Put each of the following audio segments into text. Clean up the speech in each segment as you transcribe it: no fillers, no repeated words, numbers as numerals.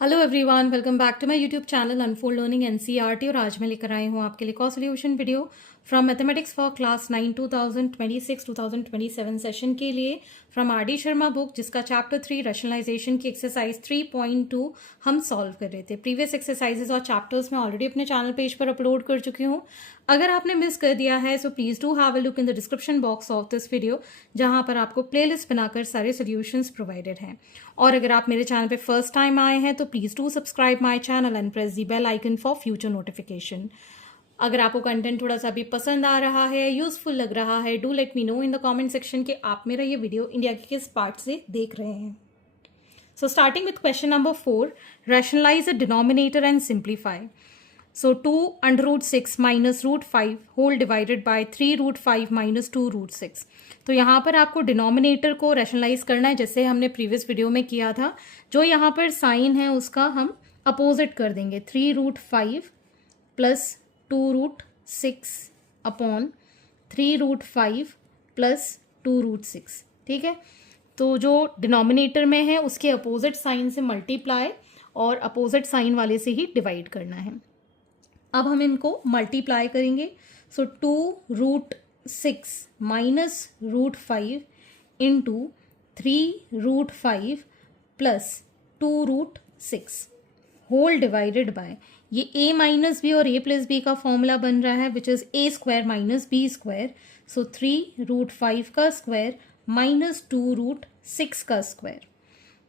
Hello everyone, welcome back to my YouTube channel unfold learning NCERT. और आज मैं लेकर आई हूँ आपके लिए कॉ solution video from mathematics for class 9 2026-2027 session के लिए from R D Sharma book, जिसका चैप्टर 3 रैशनलाइजेशन की एक्सरसाइज 3.2 हम सॉल्व कर रहे थे। प्रीवियस एक्सरसाइजेज और चैप्टर्स मैं ऑलरेडी अपने चैनल पेज पर अपलोड कर चुकी हूँ। अगर आपने मिस कर दिया है so please do have a look in the description box of this video, जहां पर आपको प्लेलिस्ट बनाकर सारे सोल्यूशंस प्रोवाइडेड हैं। और अगर आप मेरे चैनल पे फर्स्ट टाइम आए हैं तो please do subscribe my channel and press the bell icon for future notification. अगर आपको कंटेंट थोड़ा सा भी पसंद आ रहा है, यूजफुल लग रहा है, do let me know in the comment section कि आप मेरा ये वीडियो इंडिया के किस पार्ट से देख रहे हैं। So starting with question number 4, rationalize the denominator and simplify. So 2 under root 6 minus root 5 whole divided by 3 root 5 minus 2 root 6. तो यहाँ पर आपको डिनोमिनेटर को रैशनलाइज करना है, जैसे हमने प्रीवियस वीडियो में किया था। जो यहाँ पर साइन है उसका हम अपोजिट कर देंगे, 3 root 5 plus 2 root 6 upon 3 root 5 plus 2 root 6। ठीक है, तो जो डिनोमिनेटर में है उसके अपोजिट साइन से मल्टीप्लाई और अपोजिट साइन वाले से ही डिवाइड करना है। अब हम इनको मल्टीप्लाई करेंगे। So 2 root 6 minus root 5 into 3 root 5 plus 2 root 6 whole divided by, ये a माइनस बी और a प्लस बी का फॉर्मूला बन रहा है, which is a square minus b square. So 3 root 5 का स्क्वायर माइनस 2 रूट 6 का square.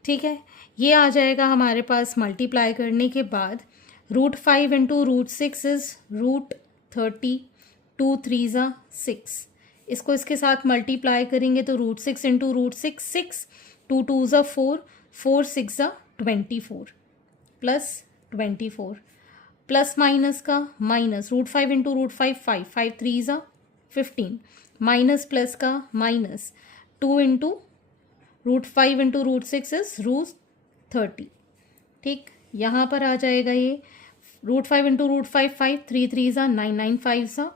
ठीक है, ये आ जाएगा हमारे पास मल्टीप्लाई करने के बाद। Root 5 into root 6 is root 30, 2 3 ज़ा 6। इसको इसके साथ मल्टीप्लाई करेंगे तो रूट 6 इंटू रूट 6 6, 2 2 ज़ा 4, 4 6 ज़ा 24 प्लस 24 प्लस माइनस का माइनस, रूट 5 इंटू रूट 5 5, 5 3 ज़ा 15 माइनस प्लस का minus, 2 into root 5 into root 6 is root 30। ठीक, यहाँ पर आ जाएगा ये रूट 5 इंटू रूट 5 5, 3 3 ज़ा 9, 9 5 ज़ा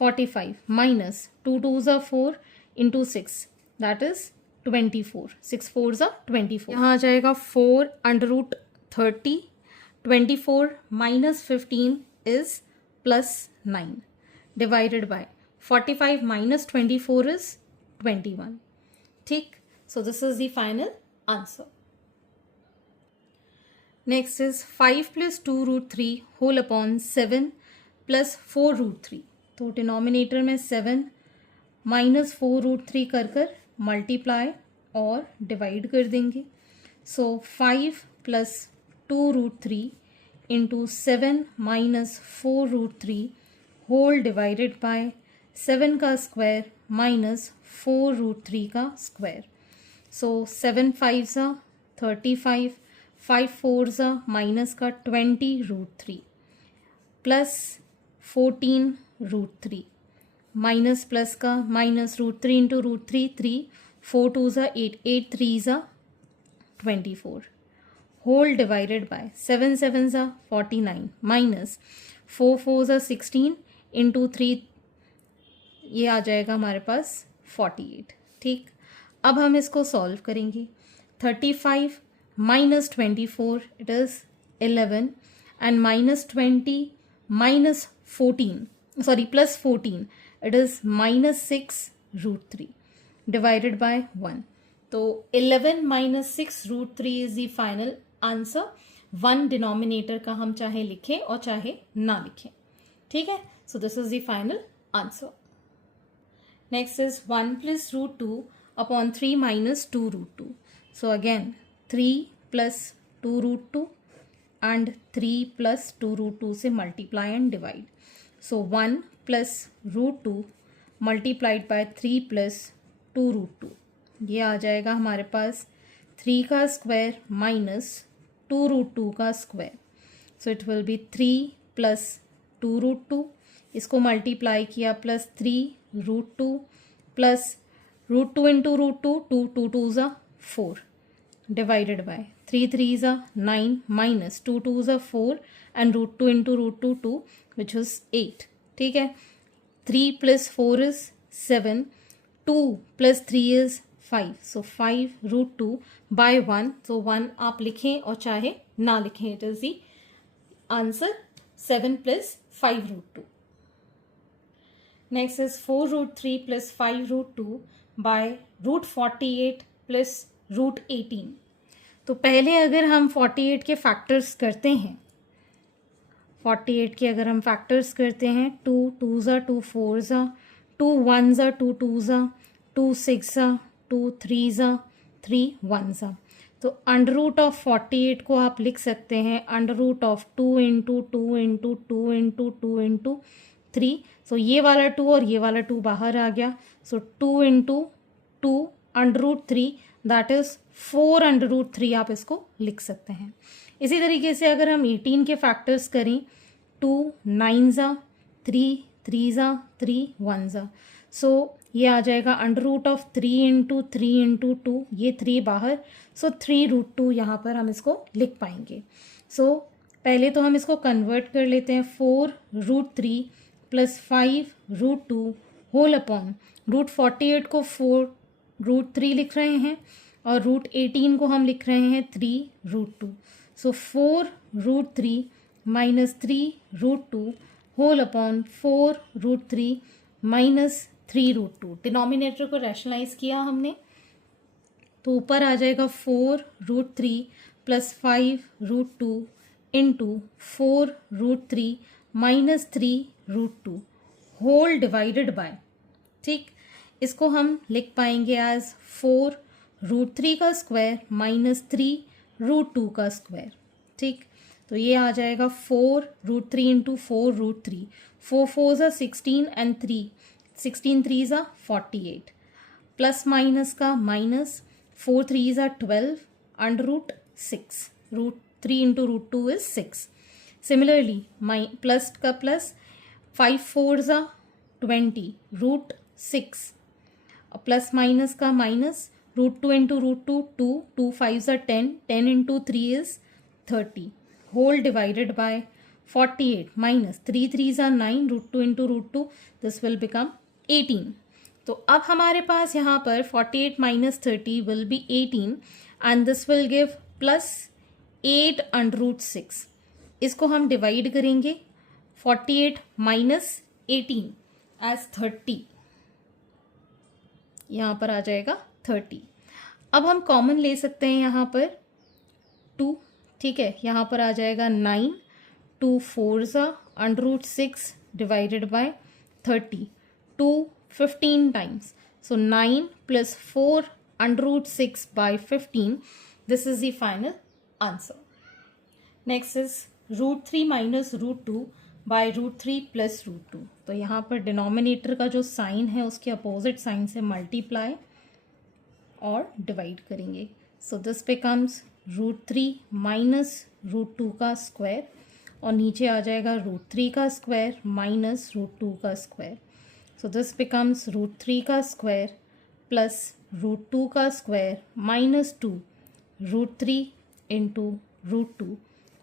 45 माइनस 2 2 ज़ा 4 इंटू 6 दैट इज 24, 6 4 ज़ा 24। यहाँ आ जाएगा 4 under root 30, 24 minus 15 is plus 9 divided by 45 minus 24 is 21। ठीक, so this is the final answer. Next is 5 plus 2 root 3 whole upon 7 plus 4 root 3. तो डिनोमिनेटर में 7 माइनस 4 रूट 3 कर मल्टीप्लाई और डिवाइड कर देंगे। So 5 plus 2 root 3 into 7 minus 4 root 3 whole divided by 7 का square minus 4 root 3 का square. सो 7 5 ज़ा 35, 5 4 ज़ा माइनस का 20 root 3 plus 14 root 3 minus plus का माइनस रूट 3 इंटू रूट 3 3, 4 2 ज़ा 8, 8 3 ज़ा 24 होल डिवाइडेड बाय 7 7 ज़ा 49 माइनस 4 4 ज़ा 16 इंटू 3, ये आ जाएगा हमारे पास 48। ठीक, अब हम इसको सॉल्व करेंगे। 35 minus 24 it is 11 and minus 20 minus 14 sorry plus 14 it is minus 6 root 3 divided by 1। तो 11 minus 6 root 3 is the final answer. 1 denominator का हम चाहे लिखें और चाहे ना लिखें। ठीक है, so this is the final answer. Next is 1 plus root 2 upon 3 minus 2 root 2. So again 3 plus 2 root 2 and 3 plus 2 root 2 से multiply and divide. So 1 plus root 2 multiplied by 3 plus 2 root 2. ये आ जाएगा हमारे पास 3 का स्क्वायर माइनस 2 रूट 2 का square. So it will be 3 plus 2 root 2, इसको multiply किया plus 3 root 2 plus root 2 into root 2, 2 2 2 ज़ा 4 डिवाइडेड बाय 3 3 ज़ा 9 माइनस 2 2 ज़ा 4 and root 2 into root 2 2 which is 8। ठीक है, 3 plus 4 is 7, 2 plus 3 is 5, so 5√2 by 1, तो 1 आप लिखें और चाहे ना लिखें, it is the answer 7 + 5√2. Next is 4√3 + 5√2 by √48 + √18. तो पहले अगर हम 48 के फैक्टर्स करते हैं, 48 के अगर हम फैक्टर्स करते हैं, 2 2s 2 4s 2 1s 2 2s 2 6s 2 3s 3 1s, तो √48 को आप लिख सकते हैं √2 × 2 × 2 × 2 × 3. सो ये वाला 2 और ये वाला 2 बाहर आ गया, सो 2 × 2 √3, दैट इज 4√3 आप इसको लिख सकते हैं. इसी तरीके से अगर हम 18 के फैक्टर्स करें, 2 9s 3 3s 3 1s, सो ये आ जाएगा √3 × 3 × 2, ये 3 बाहर, सो 3√2 यहाँ पर हम इसको लिख पाएंगे. सो पहले तो हम इसको कन्वर्ट कर लेते हैं, 4√3 + 5√2 होल अपॉन √48 को 4√3 लिख रहे हैं और √18 को हम लिख रहे हैं 3√2. सो 4√3 - 3√2 होल अपॉन 4√3 - 3√2. डिनोमिनेटर को रैशनलाइज किया हमने, तो ऊपर आ जाएगा 4√3 + 5√2 इंटू 4√3 - 3√2 होल डिवाइडेड बाय, ठीक, इसको हम लिख पाएंगे एज 4√3 का स्क्वायर - 3√2 का स्क्वायर. ठीक, तो ये आ जाएगा 4√3 × 4√3, 4 4s 16 and 3 16 3s 48, plus minus का minus, 4 3s 12 √6, √3 × √2 is 6. Similarly, plus का प्लस, 5 4s 20 √6, प्लस माइनस का minus, √2 × √2 2, 2 5s 10, 10 × 3 is 30, whole divided by 48 minus 3 3s 9, √2 × √2, this will become 18. तो अब हमारे पास यहाँ पर 48 - 30 will be 18 and this will give plus 8 √6. इसको हम डिवाइड करेंगे, 48 - 18 as 30, यहाँ पर आ जाएगा 30. अब हम कॉमन ले सकते हैं यहाँ पर 2, ठीक है, यहाँ पर आ जाएगा 9, 2 4s √6 divided by 30, 2 15 times, so 9 + 4 √6 by 15, this is the final answer. Next is √3 - √2 by √3 + √2. तो यहाँ पर डिनोमिनेटर का जो साइन है उसके अपोजिट साइन से मल्टीप्लाई और डिवाइड करेंगे, सो दिस बिकम्स √3 - √2 का स्क्वायर और नीचे आ जाएगा √3 का स्क्वायर माइनस √2 का स्क्वायर. So this becomes √3 का स्क्वायर प्लस √2 का square minus 2 √3 × √2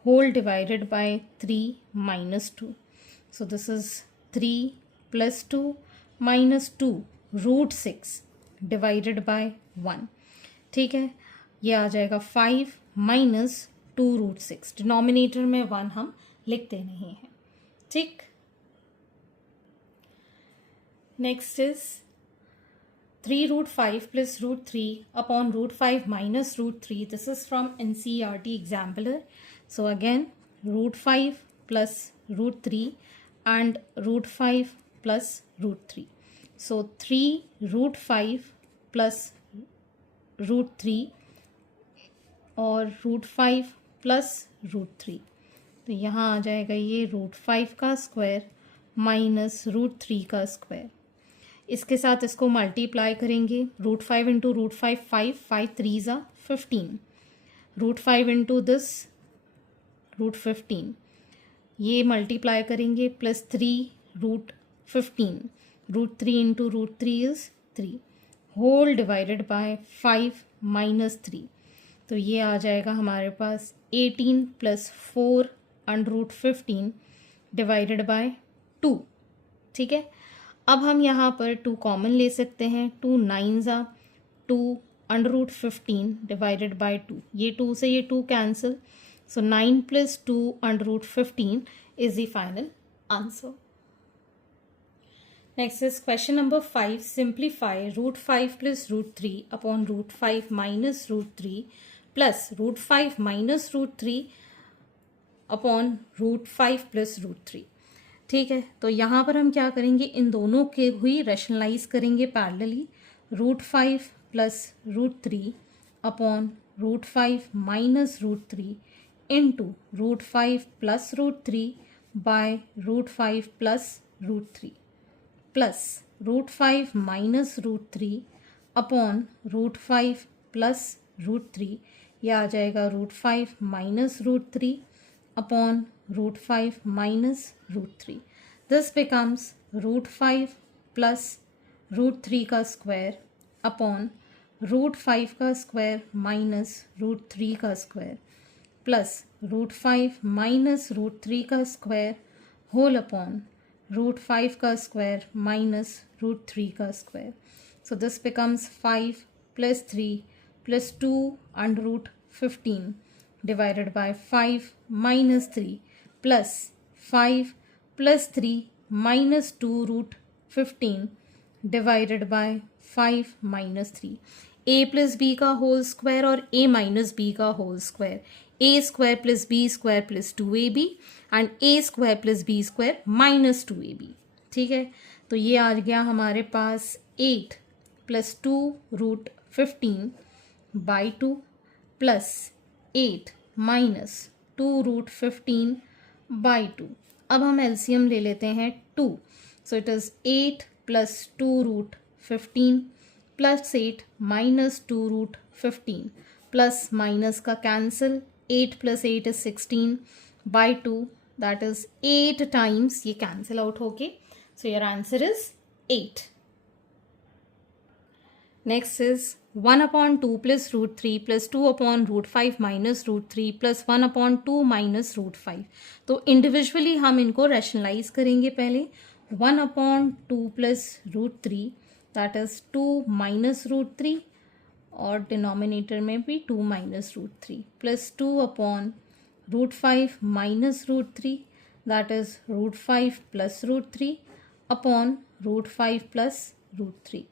whole divided by 3 - 2. So this is 3 + 2 - 2 √6 divided by 1. ठीक है, ये आ जाएगा 5 - 2 √6. डिनोमिनेटर में 1 हम लिखते नहीं हैं. ठीक, next is 3√5 + √3 upon √5 - √3. This is from NCERT Examiner. So again, √5 + √3 and √5 + √3. So 3√5 + √3 और √5 + √3. तो यहाँ आ जाएगा ये √5 का स्क्वायर माइनस √3 का स्क्वायर. इसके साथ इसको मल्टीप्लाई करेंगे, √5 × √5 5, 5 3s 15, √5 × दिस √15, ये मल्टीप्लाई करेंगे plus 3√15, √3 × √3 is 3, whole divided by 5 - 3. तो ये आ जाएगा हमारे पास 18 + 4 √15 डिवाइडेड बाय 2. ठीक है, अब हम यहाँ पर 2 कॉमन ले सकते हैं, 2 9s 2√15 डिवाइडेड बाय 2, ये 2 से ये 2 cancel, so 9 + 2√15 is the final answer. Next is question number 5. Simplify √5 + √3 upon √5 minus √3 plus √5 minus √3 upon √5 plus √3. ठीक है, तो यहाँ पर हम क्या करेंगे, इन दोनों के हुई रैशनलाइज करेंगे parallelly. √5 + √3 upon √5 minus √3 into √5 + √3 by √5 + √3 plus √5 minus √3 upon √5 + √3, यह आ जाएगा √5 minus √3 upon √5 minus √3. This becomes √5 + √3 का स्क्वायर अपॉन √5 का स्क्वायर माइनस √3 का स्क्वायर प्लस √5 minus √3 का स्क्वायर होल अपॉन √5 का स्क्वायर माइनस √3 का square. So this becomes 5 + 3 + 2 √15 divided by 5 minus 3 plus 5 + 3 minus 2 √15 divided by 5 minus 3. a + b का whole square और a - b का whole square, a² + b² + 2ab and a² + b² - 2ab. ठीक है, तो ये आ गया हमारे पास 8 + 2 √15 बाई 2 प्लस 8 - 2 √15 बाई 2. अब हम एलसीएम ले लेते हैं 2. So it is 8 + 2 √15 plus 8 - 2 √15 plus minus का cancel, 8 + 8 is 16 by 2, that is 8 times, ये कैंसिल आउट होके, so your answer is 8. Next is 1/2 + √3 + 2/√5 minus √3 plus 1/2 minus √5. तो इंडिविजुअली हम इनको रैशनलाइज करेंगे. पहले 1/2 + √3 that is 2 minus √3 और डिनोमिनेटर में भी 2 minus √3 plus 2/√5 minus √3 that is √5 plus √3 upon √5 plus √3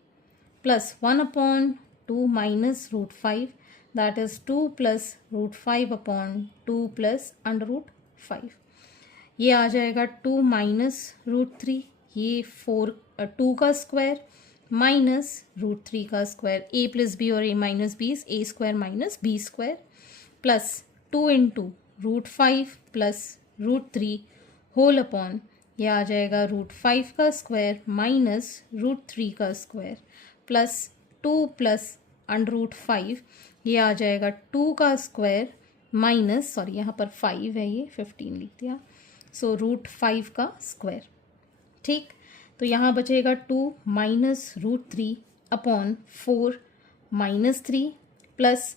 plus 1/2 minus √5 that is 2 plus √5 upon 2 plus √5. ये आ जाएगा 2 minus √3, ये 2 का स्क्वायर माइनस √3 का स्क्वायर, a + b और a - b is a² - b² plus 2 × √5 plus √3 whole upon, यह आ जाएगा √5 का स्क्वायर माइनस √3 का स्क्वायर प्लस 2 प्लस √5, ये आ जाएगा 2 का स्क्वायर माइनस, सॉरी यहाँ पर 5 है, ये 15 लिख दिया, सो √5 का स्क्वायर. ठीक, तो यहाँ बचेगा 2 minus √3 upon 4 - 3 plus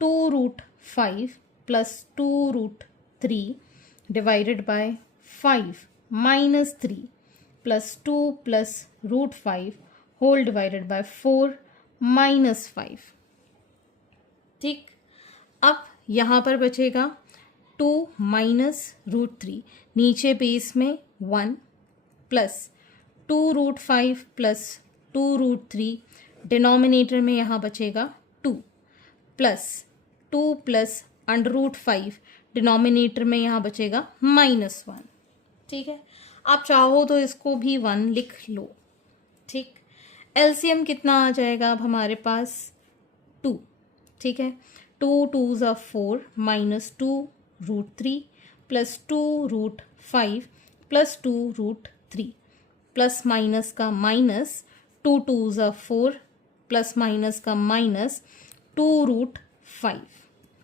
2 √5 plus 2 √3 divided by 5 - 3 plus 2 plus √5 whole divided by 4 - 5. ठीक, अब यहाँ पर बचेगा 2 minus √3, नीचे बेस में 1 प्लस 2 √5 प्लस 2 √3, डिनोमिनेटर में यहाँ बचेगा 2 प्लस 2 प्लस √5, डिनोमिनेटर में यहाँ बचेगा -1. ठीक है, आप चाहो तो इसको भी 1 लिख लो. ठीक, एलसीएम कितना आ जाएगा अब हमारे पास 2. ठीक है, 2 2s are 4 - 2 √3 plus 2 √5 plus 2 √3 plus minus का minus, 2 2s are 4 plus minus का माइनस 2 √5.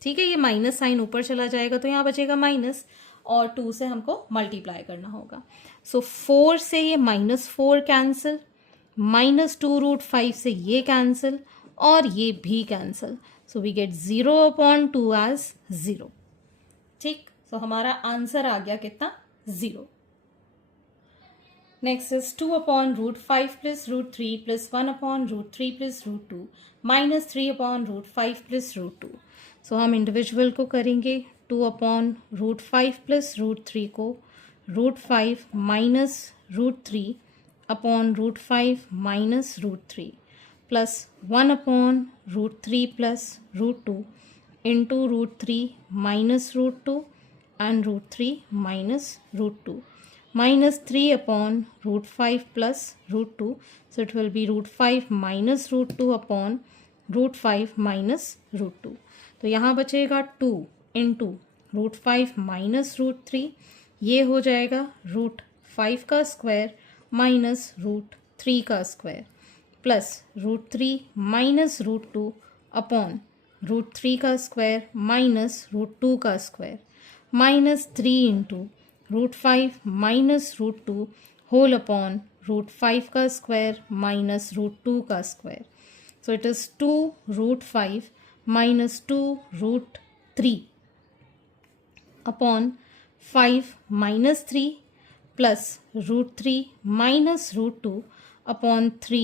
ठीक है, ये माइनस साइन ऊपर चला जाएगा तो यहाँ बचेगा माइनस और 2 से हमको मल्टीप्लाई करना होगा. सो 4 से ये -4 कैंसिल, -2 √5 से ये कैंसिल और ये भी cancel, so we get 0/2 as 0. ठीक, सो हमारा आंसर आ गया कितना, 0. Next is 2 upon root 5 plus root 3 plus 1 upon root 3 plus root 2 minus 3 upon root 5 plus root 2. So हम इंडिविजुअल को करेंगे 2 upon root 5 plus root 3 को root 5 minus root 3 upon root 5 minus root 3 plus 1 upon root 3 plus root 2 into root 3 minus root 2 and root 3 minus root 2 minus 3 upon root 5 plus root 2. So it will be root 5 minus root 2 upon root 5 minus root 2. तो यहाँ बचेगा 2 into root 5 minus root 3. ये हो जाएगा root 5 का square minus root 3 का square plus root 3 minus root 2 upon root 3 का square minus root 2 का square minus 3 into root 5 minus root 2 whole upon root 5 का स्क्वायर minus root 2 का square. So it is 2 root 5 minus 2 root 3 upon 5 minus 3 plus root 3 minus root 2 upon 3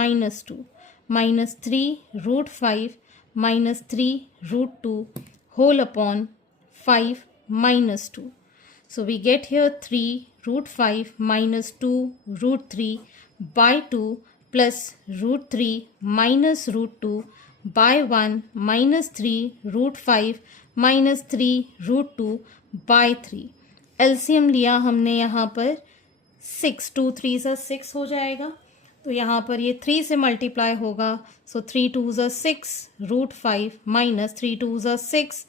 minus 2 minus 3 root 5 minus 3 root 2 whole upon 5 minus 2. So we get here 3 root 5 minus 2 root 3 by 2 plus root 3 minus root 2 by 1 minus 3 root 5 minus 3 root 2 by 3. LCM लिया हमने यहाँ पर 6, 2 3 सा 6 हो जाएगा. तो यहाँ पर ये 3 से मल्टीप्लाई होगा. सो 3 2 ज़ा 6 रूट 5 माइनस 3 2 ज़ा 6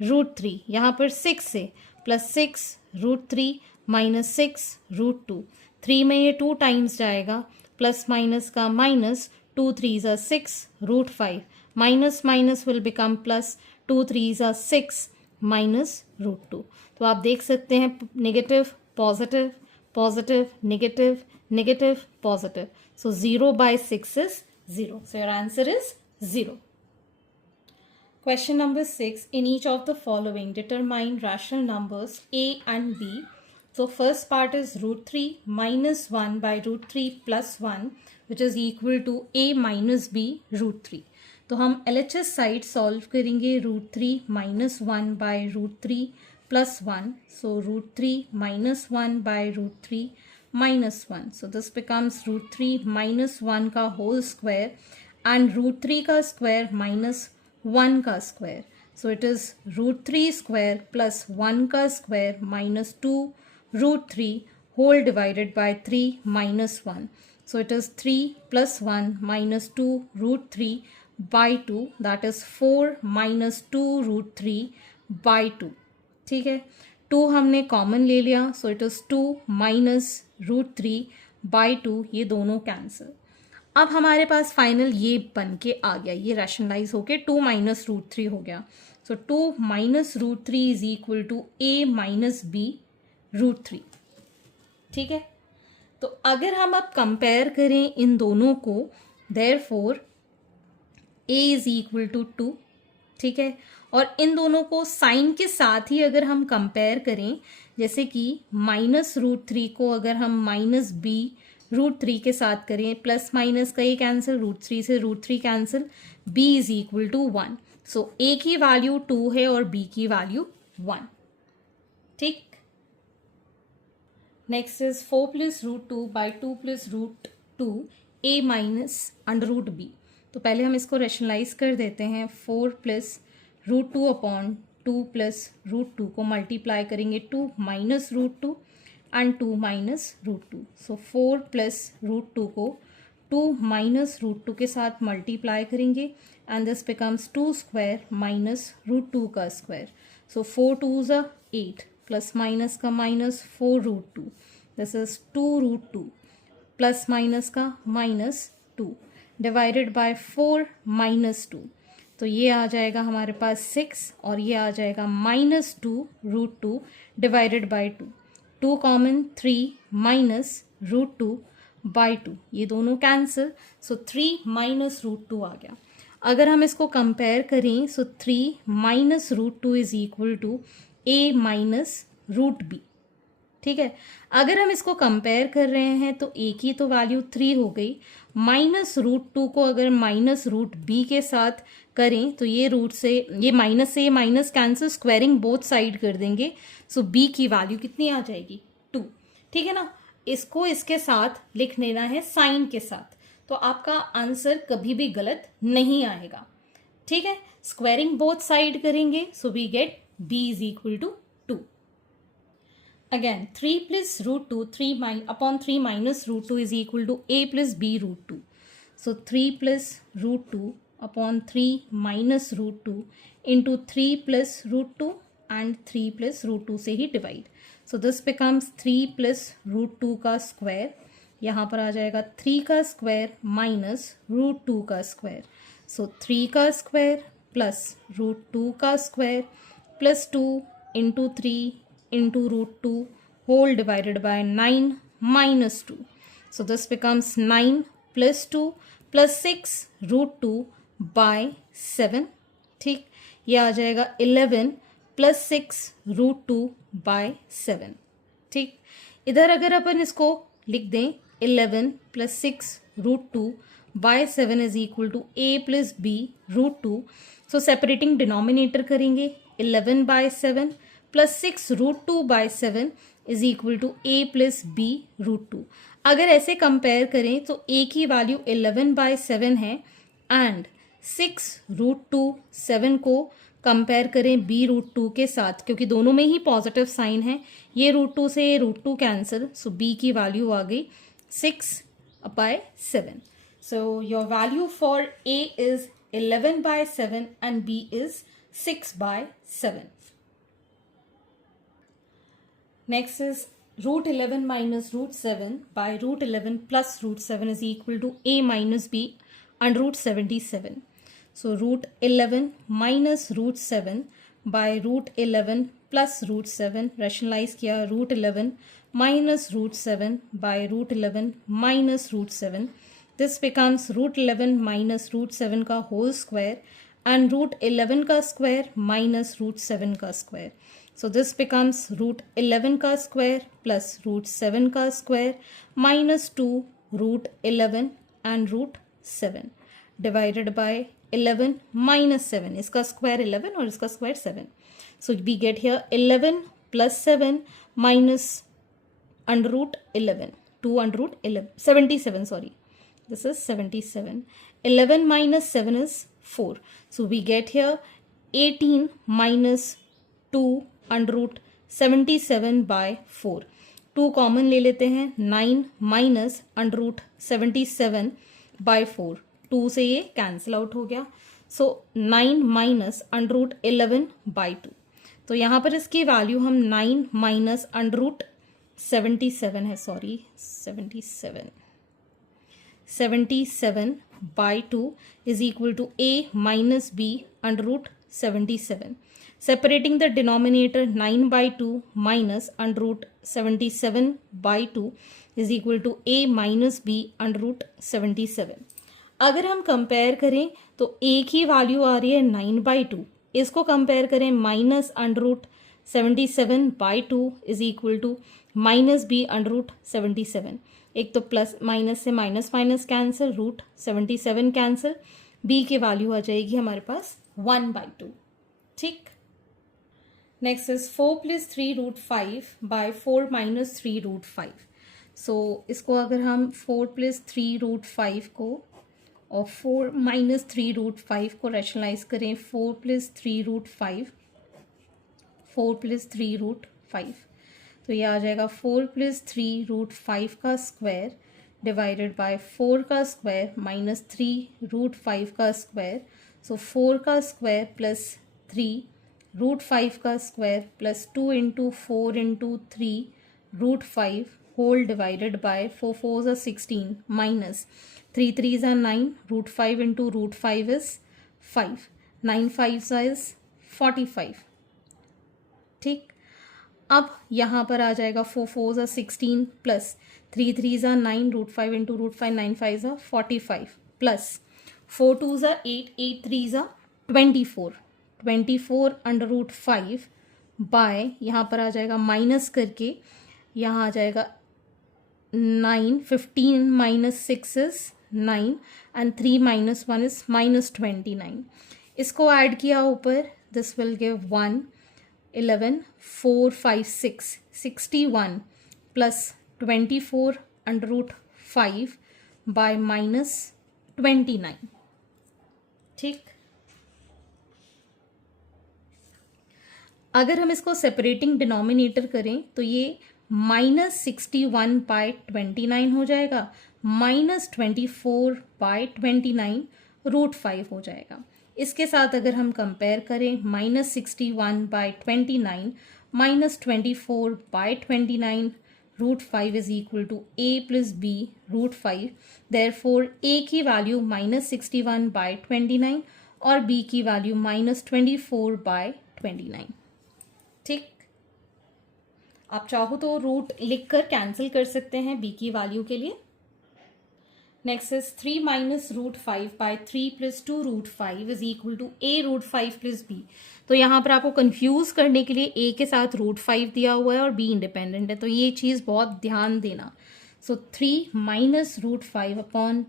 रूट 3. यहाँ पर 6 से प्लस 6 रूट 3 माइनस 6 रूट 2. 3 में ये 2 टाइम्स जाएगा. प्लस माइनस का माइनस 2 3 ज़ा 6 root 5 minus minus will become plus 2 3 ज़ा 6 माइनस रूट 2. तो आप देख सकते हैं negative positive positive negative negative positive. So 0 by 6 is 0. So your answer is 0. Question number 6. In each of the following, determine rational numbers A and B. So first part is root 3 minus 1 by root 3 plus 1, which is equal to A minus B root 3. तो हम LHS side solve करेंगे root 3 minus 1 by root 3 plus 1. So root 3 minus 1 by root 3 minus 1. So this becomes root 3 minus 1 का whole square and root 3 का square minus 1 का square. So it is root 3 square plus 1 का square minus 2 root 3 whole divided by 3 minus 1. So it is 3 plus 1 minus 2 root 3 by 2, that is 4 minus 2 root 3 by 2. ठीक है, 2 हमने common ले लिया. So it is 2 minus root 3 by 2. ये दोनों cancel. अब हमारे पास फाइनल ये बन के आ गया, ये रैशनलाइज होके 2 माइनस रूट 3 हो गया. So 2 minus root 3 is equal to a minus b root 3. ठीक है, तो अगर हम अब कंपेयर करें इन दोनों को, therefore a is equal to 2. ठीक है, और इन दोनों को साइन के साथ ही अगर हम कंपेयर करें, जैसे कि माइनस रूट 3 को अगर हम माइनस बी रूट 3 के साथ करें, प्लस माइनस का ये कैंसिल, रूट 3 से root 3 cancel, b is equal to 1. So a की वैल्यू 2 है और b की वैल्यू 1. ठीक, next is 4 plus root 2 by 2 plus root 2 a minus under root b. तो पहले हम इसको रेशनलाइज कर देते हैं. 4 plus root 2 upon 2 plus root 2 को मल्टीप्लाई करेंगे 2 minus root 2 and 2 minus root 2. So 4 plus root 2 को 2 माइनस रूट 2 के साथ मल्टीप्लाई करेंगे and this becomes 2 square minus root 2 का स्क्वायर. सो 4 2 ज़ा 8 प्लस माइनस का minus 4 root 2. This is 2 root 2 plus minus का माइनस 2 डिवाइडेड बाय 4 माइनस 2. तो ये आ जाएगा हमारे पास 6 और ये आ जाएगा minus 2 root 2 divided by 2. 2 common 3 minus root 2 by 2, ये दोनों कैंसिल. सो 3 माइनस रूट 2 आ गया. अगर हम इसको कंपेयर करें, so 3 minus root 2 is equal to a minus root b. ठीक है। अगर हम इसको कंपेयर कर रहे हैं तो ए की तो वैल्यू 3 हो गई, -√2 को अगर -√b के साथ करें तो ये रूट से ये माइनस से minus cancel, squaring both side कर देंगे, सो b की वैल्यू कितनी आ जाएगी 2। ठीक है ना, इसको इसके साथ लिख लेना है साइन के साथ, तो आपका आंसर कभी भी गलत नहीं आएगा। ठीक है, स्क्वायरिंग बोथ साइड करेंगे, so we get b is equal to 2। Again, 3 plus root 2, 3 minus root 2 is equal to a plus b root 2. So 3 plus root 2 upon 3 minus root 2 into 3 plus root 2 and 3 plus root 2 से ही divide. So this becomes 3 plus root 2 का square. यहाँ पर आ जाएगा 3 का square minus root 2 का square. So 3 का square plus root 2 का square plus 2 into 3 into root 2 whole divided by 9 minus 2. So this becomes 9 plus 2 plus 6 root 2 by 7. ठीक, ये आ जाएगा 11 plus 6 root 2 by 7. ठीक, इधर अगर अपन इसको लिख दें 11 plus 6 root 2 by 7 is equal to a plus b root 2. So separating denominator करेंगे 11 by 7 plus 6 root 2 by 7 is equal to a plus b root 2. अगर ऐसे कंपेयर करें तो a की वैल्यू 11 by 7 है एंड 6 रूट 2 7 को कंपेयर करें b root 2 के साथ, क्योंकि दोनों में ही पॉजिटिव साइन है, ये रूट 2 से ये रूट 2 कैंसिल, सो b की वैल्यू आ गई 6/7. So your value for a is 11 by 7 and b is 6/7. Next is root 11 minus root 7 by root 11 plus root 7 is equal to a minus b and root 77. So root 11 minus root 7 by root 11 plus root 7, rationalize किया root 11 minus root 7 by root 11 minus root 7. This becomes root 11 minus root 7 का whole square and root 11 का square minus root 7 का square. So this becomes root 11 का square plus root 7 का square minus 2 root 11 and root 7 divided by 11 minus 7. इसका square 11 और इसका square 7. So we get here 11 plus 7 minus under root 11. 2 under root 11. 77, sorry. This is 77. 11 minus 7 is 4. So we get here 18 minus 2 under root 77 by 4. 2 common ले लेते हैं, 9 minus under root 77 by 4. 2 से ये cancel out हो गया, सो 9 minus under root 11 by 2. तो यहाँ पर इसकी वैल्यू हम 9 माइनस अंडर रूट 77 है, sorry 77 by 2 is equal to a minus b under root 77. Separating the denominator 9 by 2 minus under root 77 by 2 is equal to a minus b under root 77. अगर हम compare करें तो a की value आ रही है 9 by 2, इसको compare करें minus under root 77 by 2 is equal to minus b under root 77. एक तो प्लस माइनस से minus minus cancel, root 77 cancel, b की वैल्यू आ जाएगी हमारे पास 1/2. ठीक, next is 4 plus 3 root 5 by 4 minus 3 root 5. सो इसको अगर हम 4 plus 3 root 5 को और 4 minus 3 root 5 को रैशनलाइज करें, 4 plus 3 root 5, 4 plus 3 root 5, तो ये आ जाएगा 4 plus 3 root 5 का स्क्वायर डिवाइडेड बाय 4 का स्क्वायर माइनस 3 root 5 का स्क्वायर. सो 4 का स्क्वायर प्लस 3 रूट 5 का square plus 2 into 4 into 3 root 5 whole divided by 4 4s are 16 minus 3 3s are 9 root 5 into root 5 is 5, 9 5s is 45. ठीक, अब यहाँ पर आ जाएगा 4 4s are 16 plus 3 3s are 9 root 5 into root 5, 9 5s are 45 plus 4 2s are 8, 8 3s are 24, 24 under root 5 by यहाँ पर आ जाएगा minus करके यहाँ आ जाएगा 9, 15 minus 6 is 9 and 3 minus 1 is -29. इसको ऐड किया ऊपर, this will give 1, 11, 4, 5, 6, 61 plus 24 under root 5 by -29. ठीक, अगर हम इसको सेपरेटिंग डिनोमिनेटर करें तो ये -61 बाय 29 हो जाएगा, -24 बाय 29 रूट 5 हो जाएगा. इसके साथ अगर हम कंपेयर करें, -61 by 29 -24 by 29 root 5 is equal to a plus b root 5. Therefore a की वैल्यू -61 बाय 29 और b की वैल्यू -24 बाय 29. ठीक, आप चाहो तो रूट लिखकर कैंसिल कर सकते हैं b की वैल्यू के लिए. Next is 3 minus root 5 by 3 plus 2 root 5 is equal to a root 5 plus b. तो यहाँ पर आपको कंफ्यूज करने के लिए a के साथ रूट 5 दिया हुआ है और b इंडिपेंडेंट है, तो ये चीज़ बहुत ध्यान देना. So 3 minus root 5 upon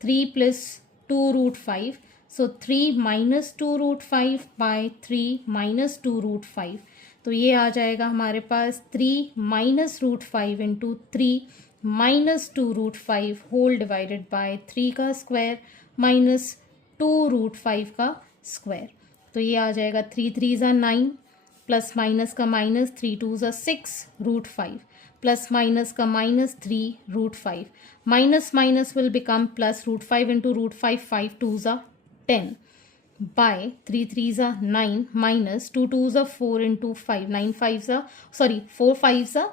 3 plus 2 root 5. So 3 minus 2 root 5 by 3 minus 2 root 5. तो ये आ जाएगा हमारे पास 3 minus root 5 into 3 minus 2 root 5 whole divided by 3 का स्क्वायर माइनस 2 रूट 5 का स्क्वायर. तो ये आ जाएगा 3 3 ज़ा 9 प्लस माइनस का माइनस 3 2 ज़ा 6 रूट 5 प्लस माइनस का minus 3 root 5. Minus minus will become plus root 5 into root 5, 5 2 ज़ा 10 बाय 3 3 ज़ा 9 माइनस 2 2 ज़ा 4 इंटू 5, 9 5 ज़ा 4 5 ज़ा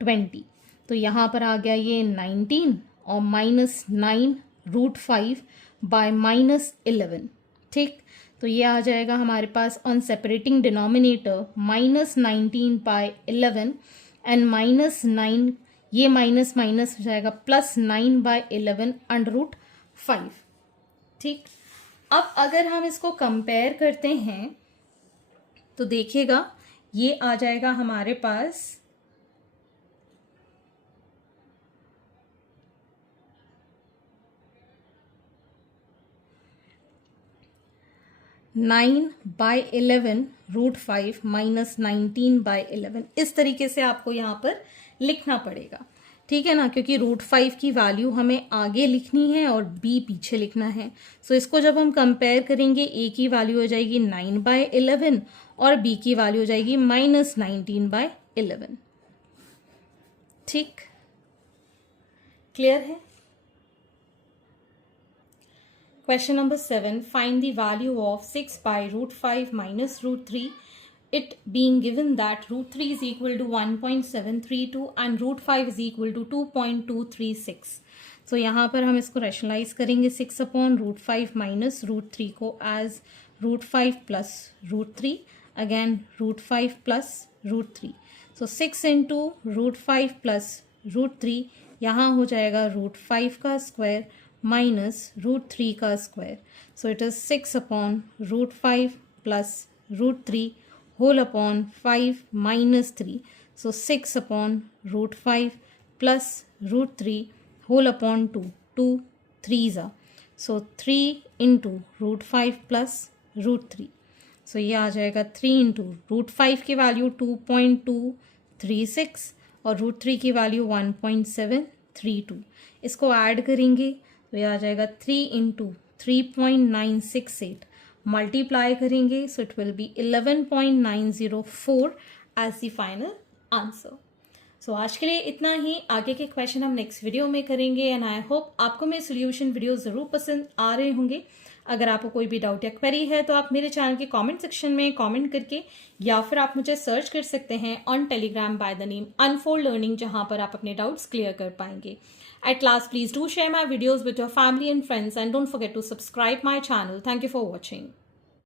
20. तो यहाँ पर आ गया ये 19 और माइनस 9 रूट 5 बाय माइनस 11. ठीक, तो ये आ जाएगा हमारे पास on separating denominator -19 by 11 and -9, ये माइनस माइनस हो जाएगा +9 बाय 11 अंडर रूट 5. ठीक, अब अगर हम इसको कंपेयर करते हैं तो देखिएगा ये आ जाएगा हमारे पास 9 बाय 11 रूट 5 माइनस 19 बाय 11. इस तरीके से आपको यहाँ पर लिखना पड़ेगा. ठीक है ना, क्योंकि रूट 5 की वैल्यू हमें आगे लिखनी है और b पीछे लिखना है. सो इसको जब हम कंपेयर करेंगे, a की वैल्यू हो जाएगी 9 बाय 11 और b की वैल्यू हो जाएगी -19 बाय 11. ठीक, क्लियर है. Question number 7. Find the value of 6 by root 5 minus root 3. It being given that root 3 is equal to 1.732 and root 5 is equal to 2.236. So यहाँ पर हम इसको रैशनलाइज करेंगे. 6 अपॉन रूट 5 माइनस रूट 3 को as root 5 plus root 3, again root 5 plus root 3. So 6 into root 5 plus root 3, यहाँ हो जाएगा root 5 का स्क्वायर माइनस रूट 3 का square. So it is 6 upon root 5 plus root 3 whole upon 5 minus 3. So 6 upon root 5 plus root 3 whole upon 2, 2 3 ज़ा. So 3 into root 5 plus root 3. So ये आ जाएगा 3 into root 5 की वैल्यू 2.236 और root 3 की value 1.732. इसको add करेंगे तो ये आ जाएगा 3 इंटू 3.968. मल्टीप्लाई करेंगे so it will be 11.904 as the final answer. So आज के लिए इतना ही. आगे के क्वेश्चन हम नेक्स्ट वीडियो में करेंगे एंड आई होप आपको मेरे सोल्यूशन वीडियो ज़रूर पसंद आ रहे होंगे. अगर आपको कोई भी डाउट या क्वेरी है तो आप मेरे चैनल के कमेंट सेक्शन में कमेंट करके या फिर आप मुझे सर्च कर सकते हैं on Telegram by the name unfold learning, जहां पर आप अपने डाउट्स क्लियर कर पाएंगे. At last, please do share my videos with your family and friends and don't forget to subscribe my channel. Thank you for watching.